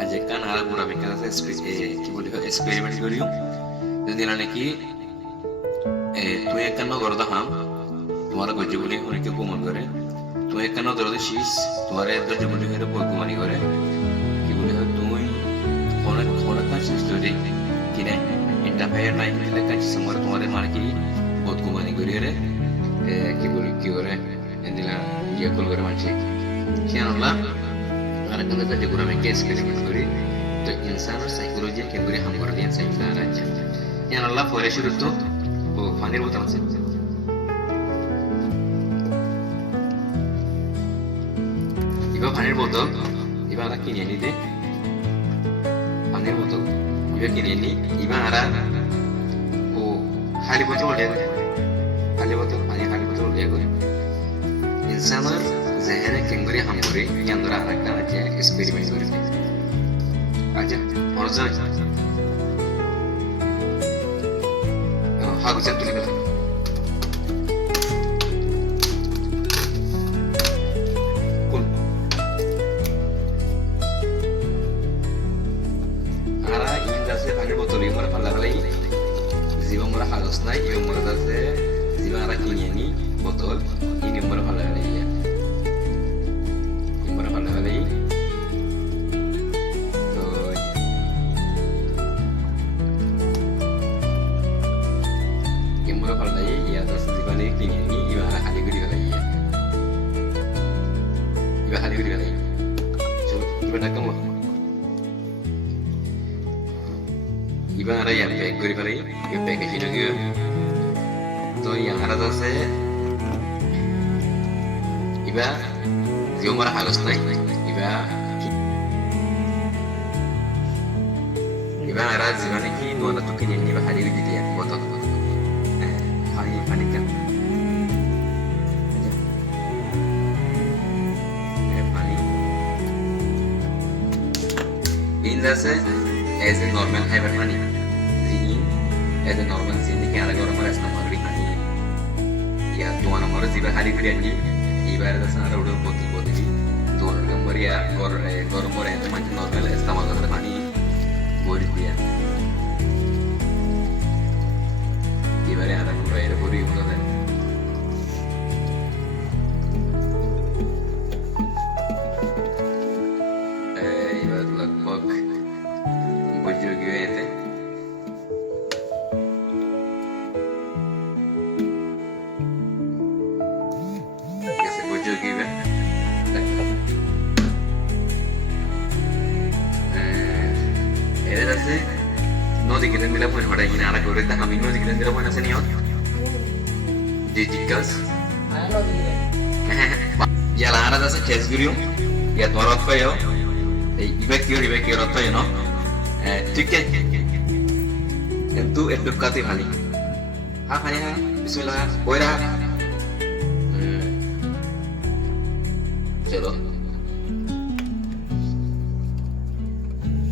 আজ কান আর পুরা মেকান আছে কি বলি এক্সপেরিমেন্ট করিও দিলা নাকি তুই একখান করদা হাম তোমার গজ্জ বলি অনেকে কুমন করে তুই একখান দরদে শীষ তোমার গজ্জ বলি হয়ে বদগুমানি করে কি বলি হয় তুই অনেক অনেক কাজ যদি কিনে ইন্টারফেয়ার নাই দিলে কাজ সময় তোমার মানে কি বদগুমানি করি রে কি বলি কি করে দিলা ইয়ে কল করে মানছি কেন না আর একটা কাজ করে আমি কেস এক্সপেরিমেন্ট করি তো ইনসানের সাইকোলজি কেন্দ্রে হাম করে দিয়েন সাইন্সরা রাজ্য কেন আল্লাহ পরে শুরু তো ও পানির বোতল আছে এবার পানির বোতল এবার আমরা কিনে নিতে পানির বোতল এবার কিনে নি এবার আমরা ও খালি বোতল উঠে খালি বোতল পানি খালি বোতল উঠে করে ইনসানের জেহেনে কেন্দ্রে হাম করে কেন্দ্র আর একটা রাজ্য এক্সপেরিমেন্ট করে আচ্ছা মজা হাগুচার তুলে ফেলা আরা ইন্দাসে পানির বোতল ইমরা ফালা ফেলাই জীবন মরা হাগস নাই ইও মরা দাসে জীবন আরা কিনে নি বোতল ইনি মরা ফালা ফেলাই ইমরা ফালা ফেলাই Iba ada yang baik gue kali, yang baik ke sini gue. So yang ada tuh iba, dia marah halus naik, iba ada zaman ini dua anak tuh kini iba hari ini dia foto, hari panik kan. Ini sih as a normal hyper money. As a normal scene ke ala gora mara asna magri hani ya tuana mara ziba hali kuri ibar da sana rodo boti tuana number ya gor mora ente manche normal istemal korte hani bori dia ibare ala gora ere bori uno da ibar lagbag bojo gye ete no dikitin nila po yung maray ginara ko rin na kami no dikitin nila po nasa niyo digikas ya la hara dasa chess guriyo ya twarot pa yo ibek yo rot pa yo no ठीक है কিন্তু একটু কাতে ভানি হ্যাঁ ভানি হ্যাঁ বিসমিল্লাহ কইরা চলো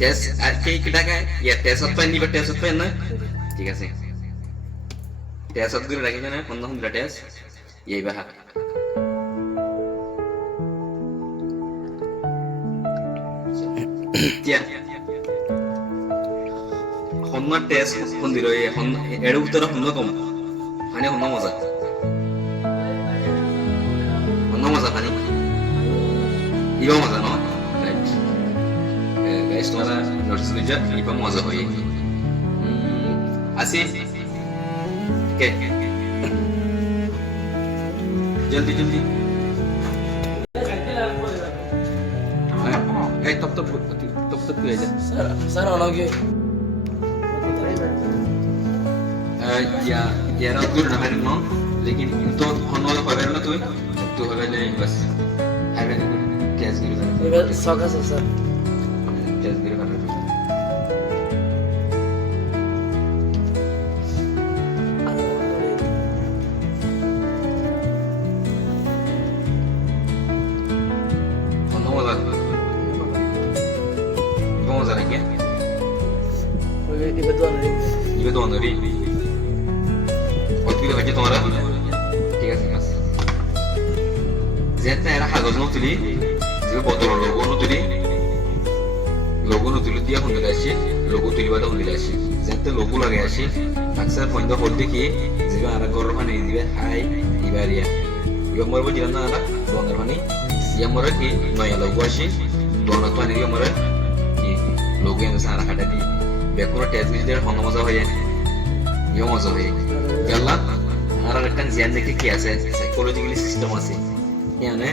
টেস আর কি কিটা গায় ইয়া টেস হত পানি বা টেস হত পানি না ঠিক আছে টেস হত গুলো রাখি না কোন কোন টেস এই বাহা তিয়া হন্না টেস কোন দিলো এই হন এর উত্তর হন্না কম মানে হন্না মজা পানি ইবা মজা no guys तुम्हारा नोटिस लीजिए ये पर मजा होई así के जल्दी तब तू आजा सर आना के ya no tú no no लेकिन तो होने वाला खबर ना तू हवे नहीं बस हवे कैसे गिर सका sir just give it a little vamos a ver qué iba tuan dari waktu itu lagi tuan ada tiga sih Zeta era hagos no tuli, ziba botol logo no tuli logo তুলি দিয়া শুনিলে আসি লঘু তুলিবাদা শুনিলে আসি যেতে লঘু লাগে আসি আকসার পয়েন্ট হল দেখি যেবা আর গরম পানি দিবে হাই ইবারিয়া ইবা মরবো জিরান না আর দোয়ানের পানি ইয়া মরে কি নয়া লঘু আসি দোয়ানের পানি ইয়া মরে কি লঘু এনে সারা কাটা দি বেকুনো টেস্ট বিজ দিয়ে হন মজা হয়ে ইয়া মজা হয়ে গেল আর একটা জিয়ান দেখি কি আছে সাইকোলজিক্যালি সিস্টেম আছে ইয়ানে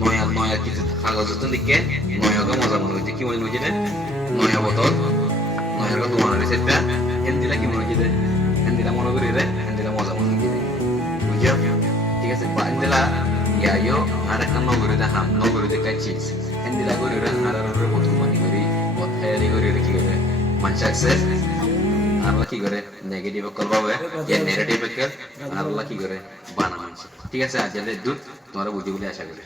নয়া নয়া কিছু কাগজত দিকে নয়াকে মজা মনে হচ্ছে কি মনে হচ্ছে নয়া বোতল নয়াকে দোয়ানের সেটা হেন্দিলা কি মনে হচ্ছে হেন্দিলা মনে করি রে হেন্দিলা মজা মনে হচ্ছে বুঝছো ঠিক আছে হেন্দিলা ইয়ায়ো আর একটা নগরীতে হাম নগরীতে কাছি হেন্দিলা করি রে আর বোতল মানি করি হেরি করি রে কি করে মানুষ আছে আল্লাহ কি করে নেগেটিভ করবে या নেগেটিভ কে আল্লাহ কি করে বানা মানুষ ঠিক আছে আজ দুধ তোমরা বুঝি বলে আশা করি